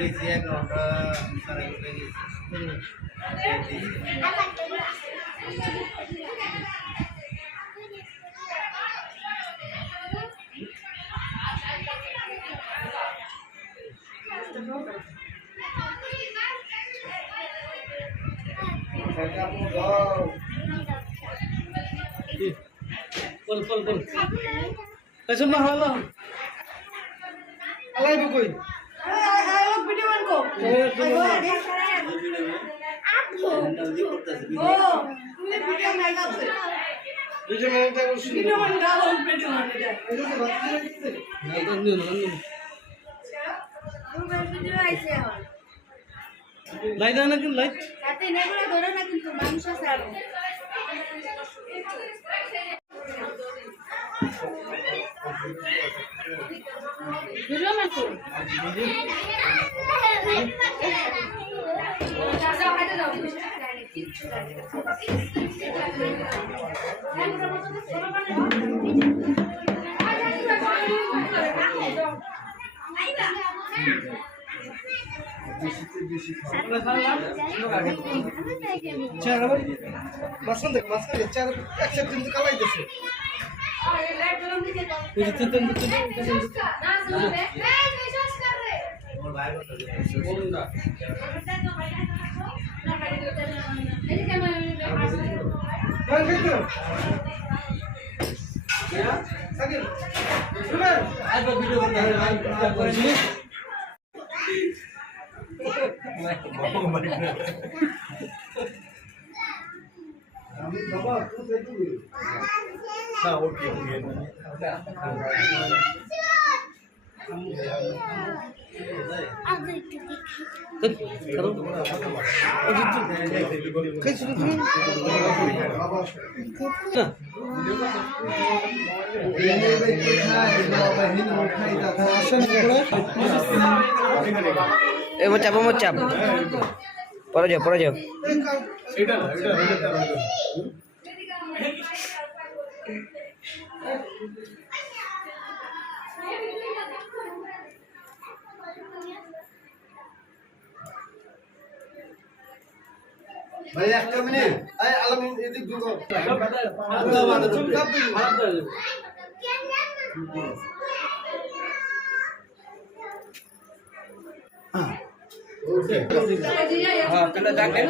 গেছি 11টা সাড়ে 11টায় গেছি। Pul. Kasi mahal. Alay mo koy. Ay, video man ko. Ako. Oh, তুমি video নাই আছে। Video man ta করছি। Video man দাও video man এটা। নাই তো নিও না। তুমি video আইছে এখন। লাইট না কিন্তু লাইট। সাথে নেগুলো ধরে না কিন্তু মানুষ আছে আর। Video man ko. চার আবার মাসন দেখ মাসন চার একসাথে কিন্তু কালাই দিছে এই যে তিন ওর ভাই বলুন না সাকিব শুনে আইবা ভিডিও করতে বাবা তুই দেখবি না ওকে চাপ পরে যাও ভাই একটা মিনিট আই আলামিন এদিক দুগো হ্যাঁ তাহলে ডাকেন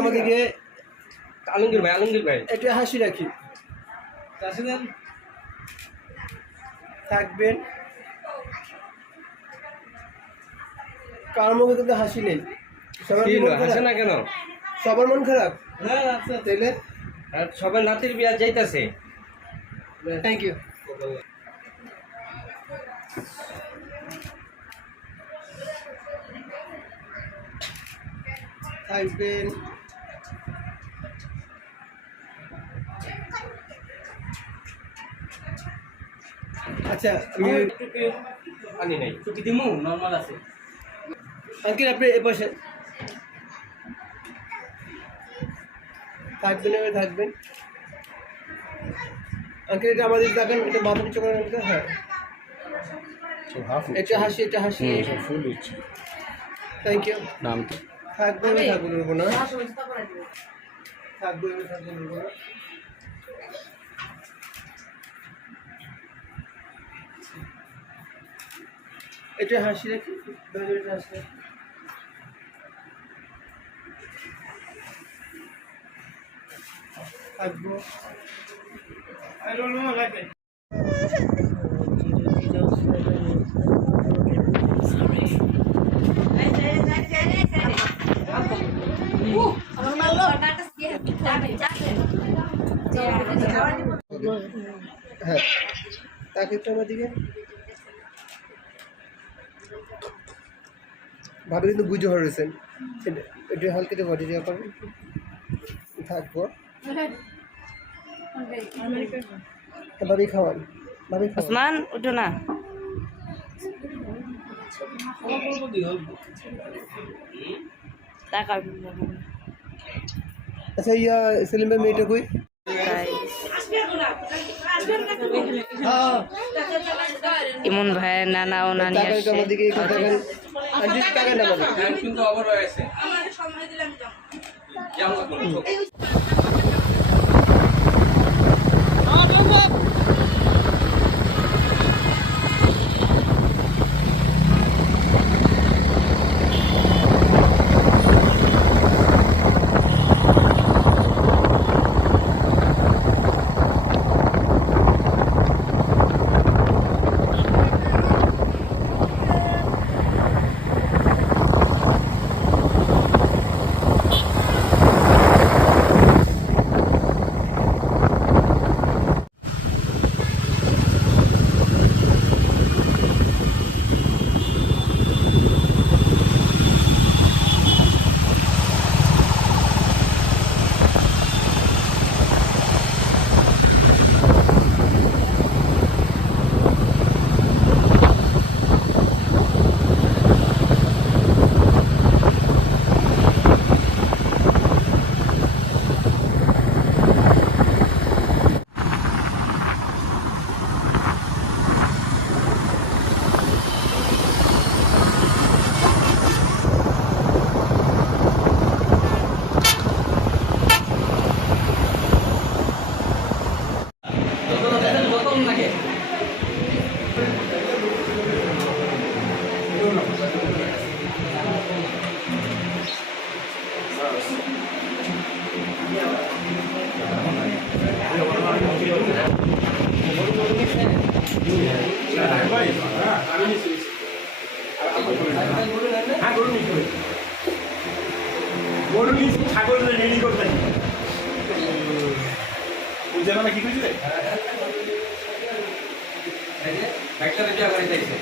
আমাকে গিয়ে আলমগীর ভাই একটা হাসি রাখি থাকবেন কার মুখে কিন্তু হাসি নেই হাসে না কেন সবার মন খারাপ তাইলে আর সবাই নাতির বিয়া যাইতাছে থ্যাংক ইউ থাকবেন আচ্ছা আনি নাই টুপি দিমু নরমাল আছে আঙ্কেল আপনি এ পাশে থাকবেন আঙ্কেল এটা আমাদের দেখেন এটা মাথা নিচু করেন হ্যাঁ এটা হাসি ফুল হচ্ছে থ্যাংক ইউ নাম থাকবেন বলবো না থাকবেন বলবো না এটা হাসি রাখি হাসি রাখি থাকবো I don't know like it. হ্যাঁ তাকে তো আমাদিকে ভাবে কিন্তু বুঝে হয়েছেন এটা হালকা দিয়ে বডি দিয়ে করেন থাকবো ভাবি খাওয়ান ওসমান উঠো না টাকা আচ্ছা ইয়া সেলিম ভাই মেয়েটা কই? ইমন ভাইয়ের নানা ও নানি টাকা আসছে আমার দিকে একটু দেখেন। আন্টি টাকা না আমাদের। কিন্তু অবর হয়েছে ছাগল রেডি করতে বুঝতে পারা কি বুঝলে একটা বিয়া করে দিয়েছে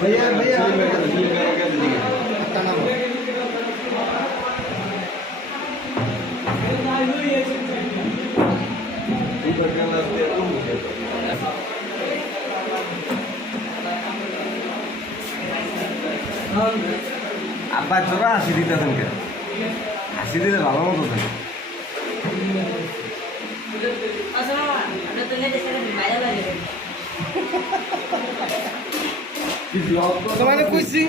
भैया भैया आपका नाम আব্বা তোরা হাসি দিতেছেন কেন হাসি দিতে ভালো মতো থাকে তোমাকে কইছি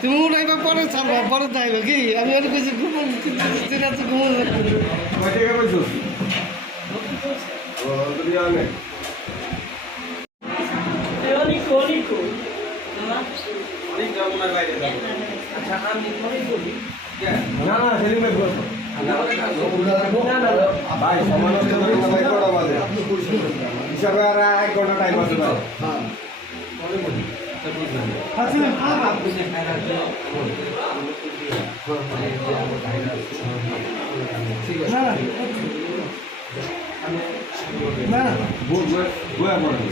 তুমি উড়াইবা পরে ছাড়বা পরে যাইবা কি আমি ওটা কইছি ঘুমন দিনা তো ঘুমন কয় টাকা পাইছো ও তুমি আনে না না সেদিন ভাই বলো ভাই সমালোচনা ভাই কটা বাজে হিসাবে আর 1 ঘন্টা টাইম আছে ভাই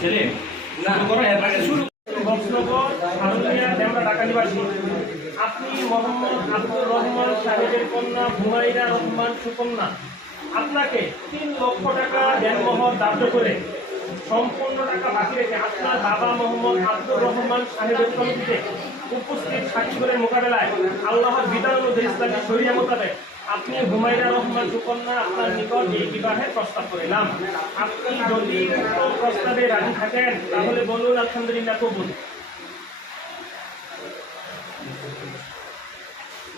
ছেলে না করো এর আগে শুরু টাকা দিবা আপনি মোহাম্মদ আব্দুর রহমান সাহেবের কন্যা হুমায়রা রহমান সুকন্যা আপনাকে 3 লক্ষ টাকা দেনমোহর ধার্য করে সম্পূর্ণ টাকা বাকি রেখে আপনার বাবা মোহাম্মদ আব্দুর রহমান সাহেবের সমিতিতে উপস্থিত সাক্ষীগণের মোকাবেলায় আল্লাহর বিধান অনুযায়ী ইসলামী শরিয়া মোতাবেক আপনি হুমায়রা রহমান সুকন্যা আপনার নিকট এই বিবাহের প্রস্তাব করিলাম। আপনি যদি উক্ত প্রস্তাবে রাজি থাকেন তাহলে বলুন আলহামদুলিল্লাহ কবুল।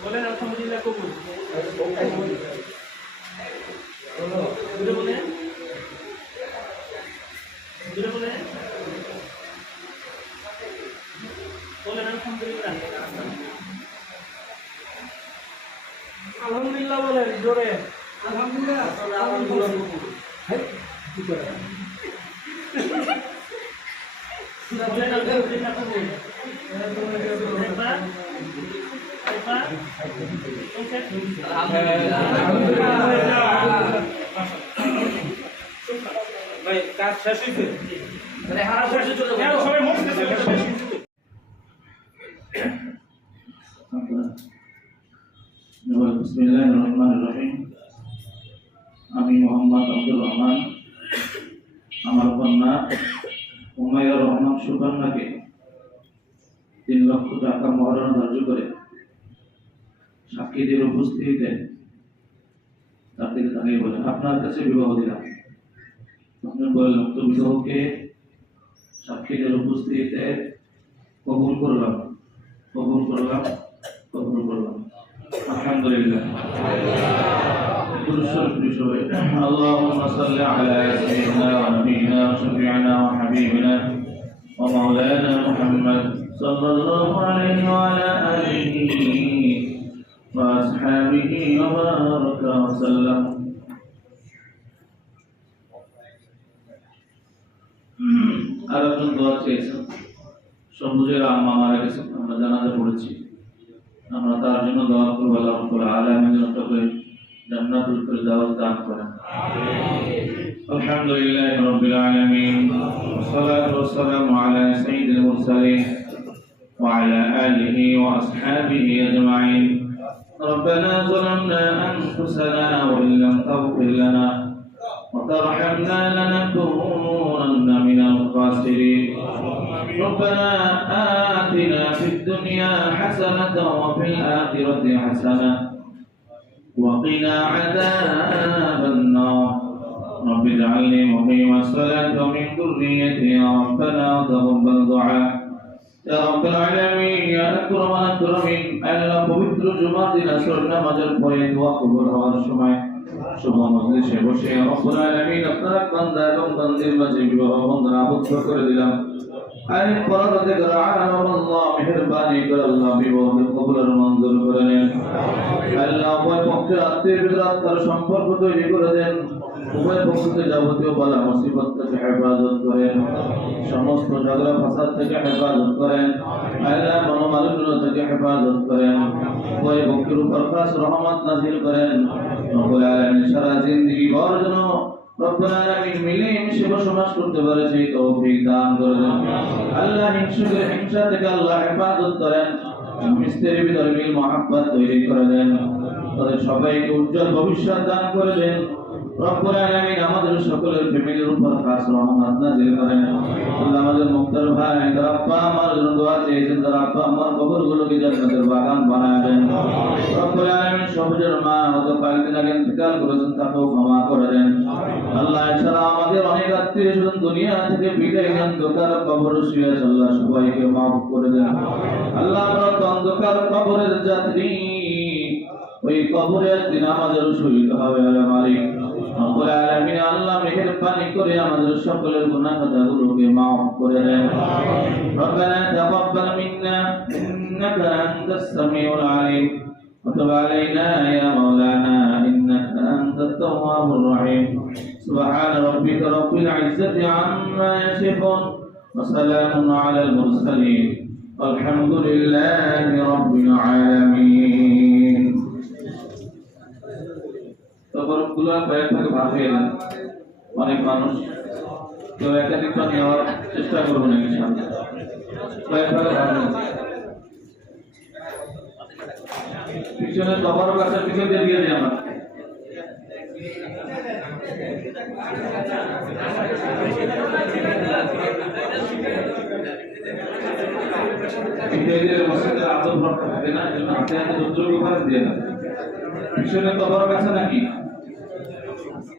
বলেন আলহামদুলিল্লাহ কবুল। জোরে বলেন, জোরে বলেন, বলেন আলহামদুলিল্লাহ। আলহামদুলিল্লাহ বলেন জোরে। আলহামদুলিল্লাহ বলেন আলহামদুলিল্লাহ কবুল। একবার, একবার, ভাই কাজ শেষ হয়েছে সবাই মরতেছে বিসমিল্লাহির রহমানির রহিম। আমি মোহাম্মদ আব্দুর রহমান আমার কন্যা হুমায়রা রহমান সুকন্যাকে 3 লক্ষ টাকা মহারণা ধার্য করে সাক্ষীদের উপস্থিতিতে তার দিকে তাকিয়ে বলে আপনার কাছে বিবাহ দিলাম। আপনি বললেন তো বিবাহকে সাক্ষীদের উপস্থিতিতে কবুল করলাম, কবুল করলাম, কবুল করলাম। আলহামদুলিল্লাহ। اللهم صل على سيدنا ونبينا وشفيعنا وحبيبنا ومولانا محمد صلى الله عليه وعلى آله وأصحابه وبارك وسلم। আরেকজন দোয়া চেয়েছেন, সবুজের আম্মা মারা গেছেন, আমরা জানাজা পড়েছি, আমরা তার জন্য দোয়া করব আল্লাহ রাব্বুল আলামিন যেন তাকে জান্নাতুল ফিরদাউস দান করেন। আলহামদুলিল্লাহি রাব্বিল আলামিন والصلاة والسلام على سيد المرسلين وعلى آله وأصحابه أجمعين. ربنا ظلمنا أنفسنا وإن لم تغفر لنا وترحمنا لنكونن من الخاسرين. ربنا آتنا في الدنيا حسنة وفي الآخرة حسنة وقنا عذاب النار. رب اجعلني مقيم الصلاة ومن ذريتي ربنا وتقبل دعاء يا رب العالمين يا أكرم الأكرمين. আল্লাহ পবিত্র জুমার দিন আসর নামাজের পরে দোয়া কবুল হওয়ার সময় শুভ মজলিসে বসে রব্বুল আলামিন আপনার বান্দা এবং বান্দির মাঝে বিবাহ বন্ধন আবদ্ধ করে দিলাম। আরে পরদিগার আলম আল্লাহ মেহেরবানি করে আল্লাহ বিবাহ কবুল আর মঞ্জুর করে নেন। আল্লাহ উভয় পক্ষের আত্মীয় ভিতরে আত্মার সম্পর্ক তৈরি করে দেন। উভয় পক্ষকে যাবতীয় বালা মুসিবত থেকে হেফাজত করেন, সমস্ত ঝগড়া ফাসাদ থেকে হেফাজত করেন, আল্লাহ মনোমালিন্য থেকে হেফাজত করেন। উভয় পক্ষের উপর খাস রহমত নাযিল করেন। রব্বুল আলামিন সারা জিন্দেগি ভর যেন রব্বুল আলামিন মিলে মিশে বসবাস করতে পারে সেই তৌফিক দান করে দেন। আল্লাহ হিংসা থেকে আল্লাহ হেফাজত করেন। মিস্ত্রির ভিতরে মিল মহাব্বত তৈরি করে দেন। তাদের সবাইকে উজ্জ্বল ভবিষ্যৎ দান করে দেন। রব্বুল আলামিন আমাদের সকলের ফ্যামিলির উপর খাস রহমত নাযিল করেন। আল্লাহ আমাদের মুক্তার ভাই তার আব্বা আমার জন্য দোয়া চেয়েছেন, তার আব্বা আমার কবরগুলোকে জান্নাতের বাগান বানায় দেন। রব্বুল আলামিন সবুজের মা হয়তো কয়েকদিন আগে ইন্তেকাল করেছেন, তাকেও ক্ষমা করে দেন। আল্লাহ এছাড়া আমাদের অনেক আত্মীয় স্বজন দুনিয়া থেকে বিদায় নেন, অন্ধকার কবরে শুয়ে আছে, আল্লাহ সবাইকে মাফ করে দেন। আল্লাহ আমরা তো অন্ধকার কবরের যাত্রী, ওই কবরে একদিন আমাদের শহীদ হবে আল্লাহ মালিক। রব্বুল আলামিন আল্লাহ মেহেরবানি করে আমাদের সকলের গুনাহ খাতাগুলোকে মাফ করে দেন। রব্বানা তাকাব্বাল মিন্না ইন্নাকা আনতাস সামিউল আলিম ওয়া তুব আলাইনা ইয়া মাওলানা ইন্নাকা আনতাত তাওয়াবুর রহিম। সুবহানা রাব্বিকা রাব্বিল ইজ্জাতি আম্মা ইয়াসিফুন ওয়া সালামুন আলাল মুরসালিন আলহামদুলিল্লাহি রাব্বিল আলামিন। খবরগুলো কয়েক ভাগে ভাগ হয়ে গেল, অনেক মানুষ কেউ একাধিকবার নেওয়ার চেষ্টা করবো না, ইনশাআল্লাহ কয়েক ভাগে ভাগ হয়ে পিছনে বাবার কাছে পিছনে দিয়ে দিই আমরা মসজিদের আদর থাকে না, হাতে হাতে যতটুকু পারে দিয়ে না। পিছনে বাবার কাছে নাকি